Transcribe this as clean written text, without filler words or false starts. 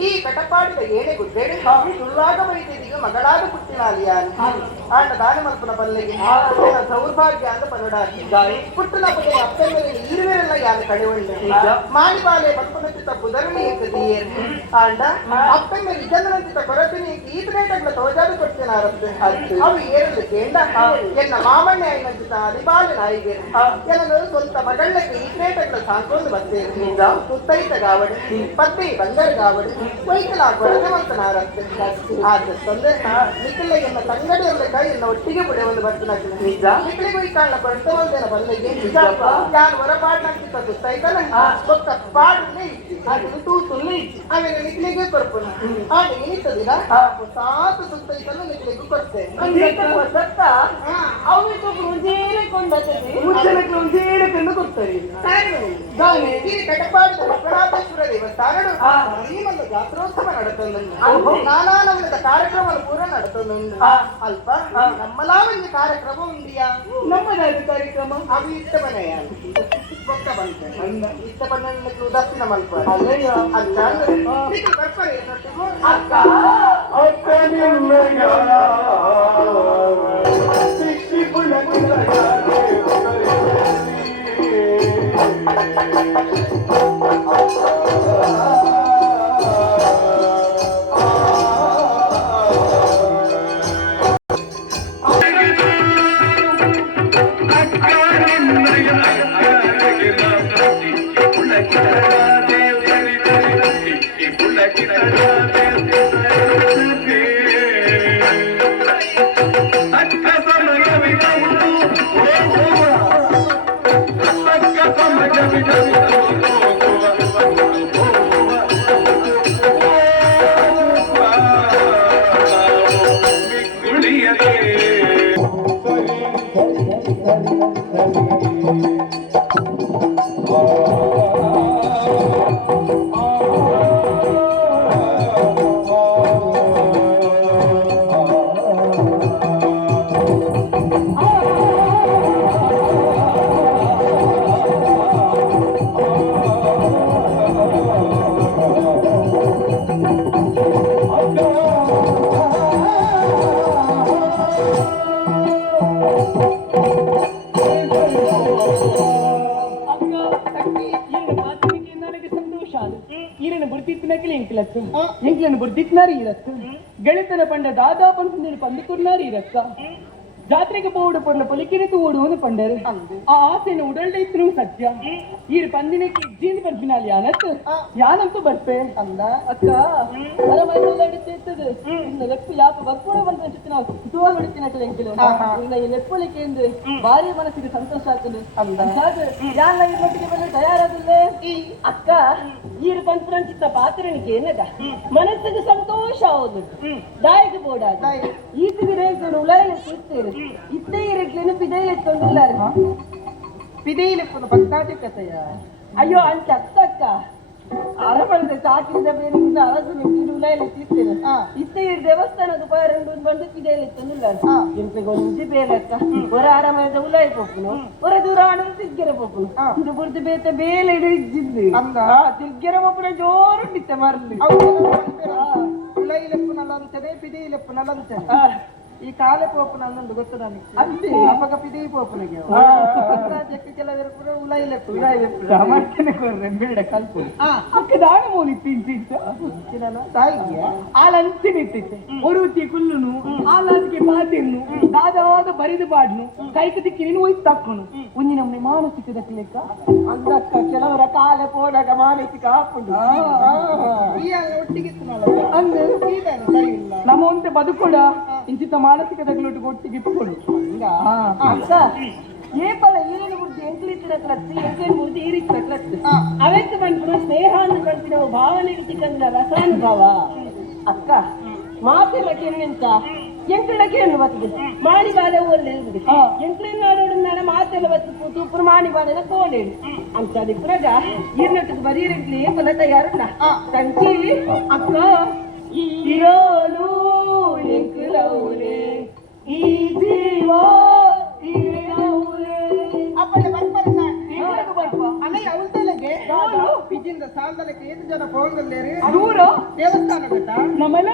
ಈ ಕಟಪಾಡಿದ ಏನೇ ಗುದ್ದೇನೆ ಸುಳ್ಳುವಾಗ ಬೈದಿದ್ದೀಗ ಮಗಳಾದ ಪುಟ್ಟಿನಾಲಿಯ ಆಂಡ ದಾನ ಮಲ್ಪನ ಪಲ್ಲೆಗೆ ಸೌರ್ಭಾಗ್ಯ ಅಂತ ಪನ್ನಡಾಗಿ ಪುಟ್ಟನ ಪುಟ್ಟ ಅಪ್ಪಂದರೆ ಈರುವೆಲ್ಲ ಯಾರು ಕಳೆವಳ್ಳಿ ಮಾಣಿಪಾಲೆ ಪಲ್ಪನಂತಿತ ಪುದರಣಿ ಏಕದಿಯೇ ಆಂಡ ಅಪ್ಪಂದರೆ ಜನರಂತಿತ ಕೊರತಿನಿ ಈತನೇಟಗಳ ತೋಜಾದು ಕೊಡ್ತೇನಾರತ್ತೆ ಅವು ಏರಲು ಕೇಂಡ ಎನ್ನ ಮಾಮಣ್ಣ ಐನಂತಿತ ಅಲಿಬಾಲೆ ನಾಯಿಗೆ ಕೆಲವರು ಸ್ವಂತ ಮಗಳಕ್ಕೆ ಈತನೇಟಗಳ ಸಾಂಕೊಂಡು ಬರ್ತೇನೆ ಸುತ್ತೈತ ಗಾವಡಿ ಪತ್ತೆ ಬಂಗಾರ ಗಾವಡಿ ವೈಕಲ ಕೊಡಗವಂತನಾರತ್ತೆ ಆದ್ರೆ ತಂದೆ ನಿಖಿಲ ಎನ್ನ ತಂಗಡಿಯಲ್ಲ ಕೈ ಎನ್ನ ಒಟ್ಟಿಗೆ ಬಿಡೆ ಒಂದು ಬರ್ತನ ನಿಜ ನಿಖಿಲಿಗೂ ಈ ಕಾರಣ ಬರ್ತವಲ್ದೇನ ಬಲ್ಲೆಗೆ ಯಾರು ಹೊರಪಾಡ್ನಂತಿದ್ದ ಸುತ್ತೈತಲ್ಲ ಒಕ್ಕ ಪಾಡನ್ನೇ ಇತ್ತು ಅದು ತೂಸುಲ್ಲೇ ಇತ್ತು ಆಮೇಲೆ ನಿಖಿಲಿಗೆ ಕೊಡ್ಪನ ಆಗ ಏನಿತ್ತದಿಲ್ಲ ಸಾತು ಸುತ್ತೈತಲ್ಲ ನಿಖಿಲಿಗೂ ಕೊಡ್ತೇನೆ ಸತ್ತ ಅವನಿಗೆ ಮುಂಜೇನೆ ಕೊಂಡತದೆ ಮುಂಜೇನೆ ಕೊಂಡು ಕೊಡ್ತಾರೆ ಈ ಕಟಪಾಡಿದ ಮಕ್ಕಳಾದೇಶ್ವರ ದೇವಸ್ಥಾನಗಳು ಶ್ರೀಮಂತ ಜಾತ್ರೋತ್ಸವ ನಡತೊಂದು ನಾನಾ ನಮೂನದ ಕಾರ್ಯಕ್ರಮಗಳು ಪೂರ ನಡತೊಂದು ಅಲ್ಪ ನಮ್ಮಲಾವಂಜ ಕಾರ್ಯಕ್ರಮ ಉಂದಿಯಾ ನಮ್ಮದಾದ ಕಾರ್ಯಕ್ರಮ ಅವು ಇಷ್ಟ ಮನೆಯ ಪಕ್ಕ ಬಂತೆ ಇಷ್ಟ ಬಂದ ಉದಾಸೀನ ಮಲ್ಪ ಅಕ್ಕ ಬರ್ತಾರೆ ಅಕ್ಕ ఎంకులను బుర్దిత్తున్నారు ఈ రక్త గణితన పండ దాదాపు నేను పందుకున్నారు ఈ రక్త ಜಾತ್ರೆಗೆ போடு பொருளை பொலிக்கிறது ஓடுவோன்னு பண்டாரு ಆ ಆಸೆನ ಉಡಲ್ಡೈತ್ರು ಸತ್ಯ ಈ ಪಂದಿನಕ್ಕೆ ಜೀನಿ ಬರ್ಬಿನಾಲಿ ಯಾನಂತೂ ಬರ್ಪೆ ಅಂದ ಅಕ್ಕ ಅರಮನೆಲ್ಲ ಅಡಿತಿರ್ತದೆ ಇನ್ನು ಲೆಪ್ಪು ಯಾಪ ಬರ್ಕೊಡ ಬಂದ ಅನ್ಸುತ್ತೆ ನಾವು ಕುತೂಹಲ ಹೊಡಿತಿನಟ್ಟೆ ಎಂಕಿಲು ಇನ್ನ ಈ ಲೆಪ್ಪಲಿಕ್ಕೆ ಎಂದು ಭಾರಿ ಮನಸ್ಸಿಗೆ ಸಂತೋಷ ಆಗ್ತದೆ ಅಂದ ಯಾನ ಈ ಮಟ್ಟಿಗೆ ಬಂದು ತಯಾರಾದಿಲ್ಲ ಅಕ್ಕ ಈ ಪಂಚರಂಚಿತ ಪಾತ್ರನಿಗೆ ಏನದ ಮನಸ್ಸಿಗೆ ಸಂತೋಷ ಆಗುದು ದಾಯಿಗೆ ಬೋಡಾದ ಈತಿಗೆ ರೇಖೆ ಉಳಾಯಿಲೆ ಕೂರ್ತೀರಿ ಇತ್ತೇ ಇರಕ್ಲೇನು ಪಿದೈಲೆ ತೊಂದಿಲ್ಲಾರ ಪಿದೈಲೆ ಪದ್ನಾಟಿ ಕಥೆಯ ಅಯ್ಯೋ ಅಂತ ಅಕ್ಕ ಅರಮನೆ ಸಾಕಿದ ಬೇರಿಂದ ಅರಸನು ಉಳಾಯಿಲೆ ತೀರ್ತೀರಿ ಇತ್ತೇ ದೇವಸ್ಥಾನದ ಪಾರಂಡು ಬಂದು ಪಿದೈಲೆ ತೊಂದಿಲ್ಲಾರ ಎಂಪಿಗೊಂದು ಬೇಲಕ್ಕ ಹೊರ ಅರಮನೆದ ಉಳಾಯಿ ಪೋಪುನು ಹೊರ ದೂರವಾಣ ತಿರ್ಗೆರೆ ಪೋಪುನು ಇದು ಬುರ್ದು ಬೇತ ಬೇಲೆ ಇದ್ದಿದ್ದು ತಿರ್ಗೆರೆ ಪೋಪುನ ಜೋರುಂಡಿತ್ತೆ ಮರಲಿ ಉಳಾಯಿ ಲೆಪ್ಪುನಲ್ಲ ಅಂತಾನೆ ಪಿದೈ ಲೆಪ್ಪುನಲ್ಲ ಅಂತಾನೆ ಈ ಕಾಲ ಪೋಪನ ಅನ್ನೊಂದು ಗೊತ್ತು ನನಗೆ ಅಂತೆ ಅವಾಗ ಪಿದೈ ಪೋಪನಿಗೆ ಕೆಲವರು ಕೂಡ ಉಳಾಯಿ ಲೆಪ್ಪು ಸಮರ್ಥನೆ ಕೊರ್ರೆ ಬೇಡ ಕಲ್ಪು ಅಕ್ಕ ದಾನ ಮೂಲಿ ತಿಂತಿತ್ತು ತಾಯಿಗೆ ಆಲಂತಿ ನಿಟ್ಟಿತ್ತೆ ಒರುತಿ ಕುಲ್ಲುನು ಆಲಾದಿಗೆ ಪಾತಿನ್ನು ದಾದಾದ ಬರಿದು ಬಾಡ್ನು ಕೈಕ ದಿಕ್ಕಿ ನೀನು ಒಯ್ತು ತಕ್ಕನು ಒಂದಿ ನಮ್ಮನೆ ಮಾನಸಿಕದ ಲೆಕ್ಕ ಅಂದಕ್ಕ ಕೆಲವರ ಕಾಲ ಪೋದಾಗ ಮಾನಸಿಕ ಹಾಕೊಂಡು ಒಟ್ಟಿಗಿತ್ತು ಅಂದ್ರೆ ನಮ್ಮ ಒಂತೆ ಬದುಕೊಡ ಇಂಚಿತ ಮಾನಸಿಕ ತಗಲೊಟ್ಟಿಗೆ ಒಟ್ಟಿಗೆ ಇಟ್ಕೊಡು ಅಕ್ಕ ಏಪಲ ಏನೇನು ಬುದ್ಧಿ ಎಂಕ್ಲಿತ್ತಿನ ಕ್ಲತ್ತಿ ಎಂಕೇನು ಬುದ್ಧಿ ಈರಿತ್ತಿನ ಕ್ಲತ್ತು ಅವತ್ತು ಬಂದ್ಬಿಡು ಸ್ನೇಹ ಅಂತ ಕಳ್ತಿ ನಾವು ಭಾವನೆಗೆ ಸಿಕ್ಕಂದ ರಸಾನುಭವ ಅಕ್ಕ ಮಾತಿಲ್ಲಕ್ಕೆ ಎಂತ ಎಂಕಳಕ್ಕೆ ಏನು ಬರ್ತದೆ ಮಾಣಿ ಬಾಲೆ ಒಳ್ಳೆ ಎಂಕಳನ್ನ ಆಡೋಡು ಮಾತೆಲ್ಲ ಬತ್ತು ತೂಪುರು ಮಾಣಿ ಬಾಲೆಲ್ಲ ಕೋಡೇಡು ಅಂತ ಅದಕ್ಕೆ ಪ್ರಜ ಈರ್ನಟ್ಟಿಗೆ ಬರೀರಿಗ್ಲಿ ಏಪಲ ತಯಾರಲ್ಲ ತಂಕಿ ಅಕ್ಕ ಈರೋನು ಎಂಕಲೌರೆ ಈ ಜೀವ ಪಿಜಿಂದ ಸಾಲದಕ್ಕೆ 5 ಜನ ಪೋಂಗಲ್ಲೇರಿ ದೂರ ದೇವಸ್ಥಾನ ಗೊತ್ತಾ ನಮ್ಮಲ್ಲ